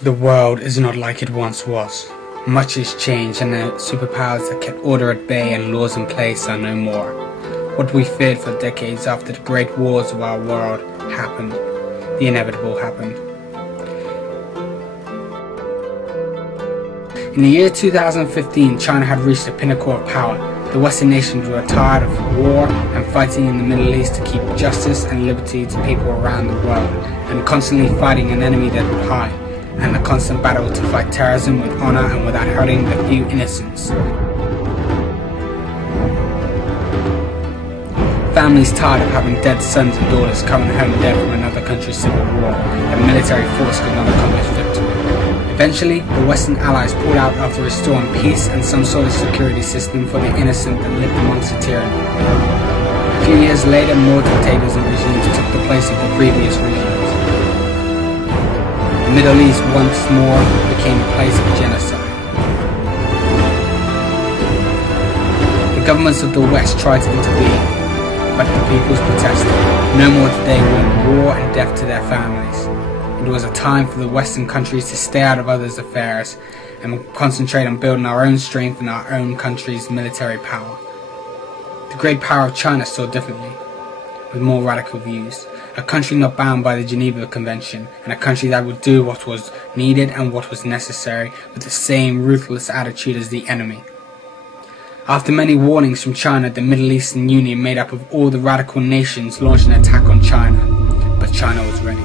The world is not like it once was. Much has changed, and the superpowers that kept order at bay and laws in place are no more. What we feared for decades after the great wars of our world happened. The inevitable happened. In the year 2015, China had reached the pinnacle of power. The Western nations were tired of war and fighting in the Middle East to keep justice and liberty to people around the world, and constantly fighting an enemy that would hide, and a constant battle to fight terrorism with honor and without hurting the few innocents. Families tired of having dead sons and daughters coming home dead from another country's civil war, and military force could not accomplish victory. Eventually, the Western allies pulled out after restoring peace and some sort of security system for the innocent that lived amongst the tyranny. A few years later, more dictators and regimes took the place of the previous regimes. The Middle East once more became a place of genocide. The governments of the West tried to intervene, but the peoples protested. No more did they want war and death to their families. It was a time for the Western countries to stay out of others' affairs and concentrate on building our own strength and our own country's military power. The great power of China saw differently, with more radical views. A country not bound by the Geneva Convention, and a country that would do what was needed and what was necessary with the same ruthless attitude as the enemy. After many warnings from China, the Middle Eastern Union, made up of all the radical nations, launched an attack on China. But China was ready.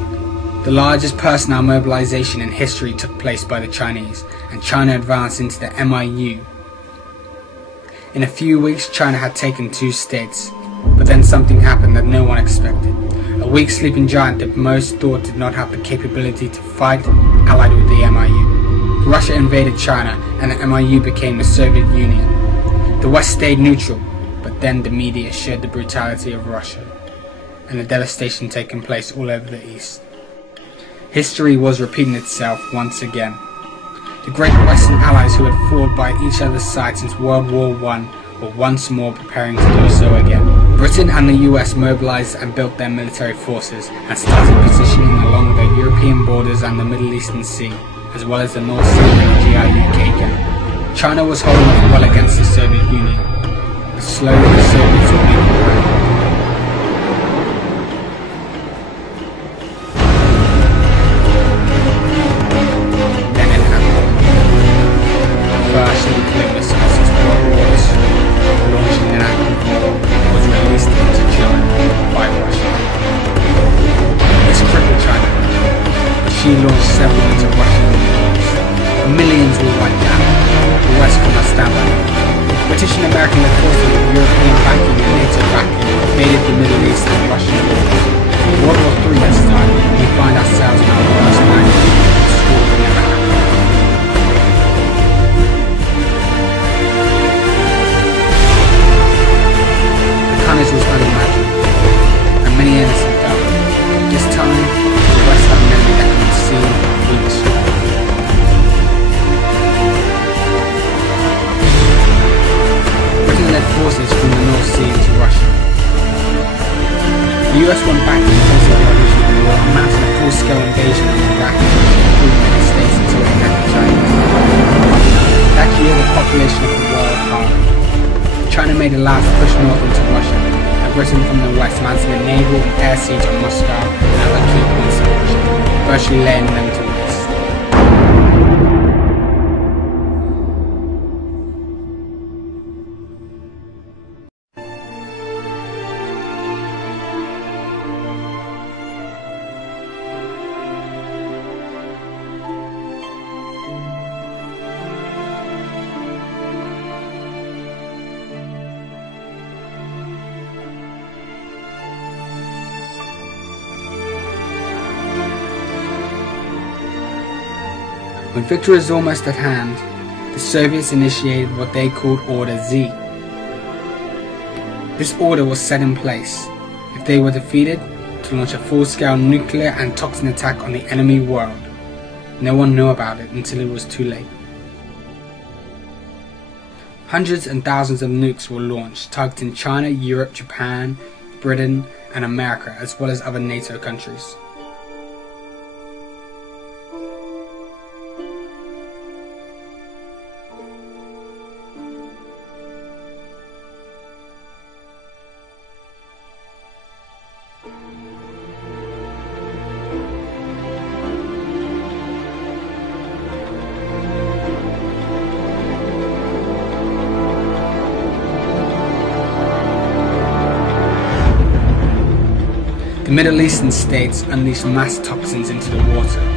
The largest personnel mobilization in history took place by the Chinese, and China advanced into the MIU. In a few weeks, China had taken 2 states, but then something happened that no one expected. A weak sleeping giant that most thought did not have the capability to fight, allied with the MIU. Russia invaded China, and the MIU became the Soviet Union. The West stayed neutral, but then the media shared the brutality of Russia, and the devastation taking place all over the East. History was repeating itself once again. The great Western allies who had fought by each other's side since World War I were once more preparing to do so again. Britain and the US mobilized and built their military forces and started positioning along the European borders and the Middle Eastern Sea, as well as the North Sea and the GIUK Gap. China was holding up well against the Soviet Union, but slowly the Soviets were making ground. She launched several into Russian militants. Millions were wiped out. The West could not stand by it. British and American forces with European backing and NATO backing invaded the Middle East and Russian borders. World War III had started, and we find ourselves in our worst nightmare. The school would never happen. The carnage was unimaginable, and many innocent died. This time, the West had an enemy that could see and destroy. Britain led forces from the North Sea into Russia. The US went back to the place of the original war and mounted a full-scale invasion of Iraq, including many states until it met the Chinese. That year, the population of the world halved. China made a last push north into Russia, and Britain from the west mounted a naval and air siege on Moscow and other key points of Russia, virtually laying them to waste. When victory was almost at hand, the Soviets initiated what they called Order Z. This order was set in place, if they were defeated, to launch a full-scale nuclear and toxin attack on the enemy world. No one knew about it until it was too late. Hundreds and thousands of nukes were launched, targeting China, Europe, Japan, Britain, and America, as well as other NATO countries. Middle Eastern states unleashed mass toxins into the water,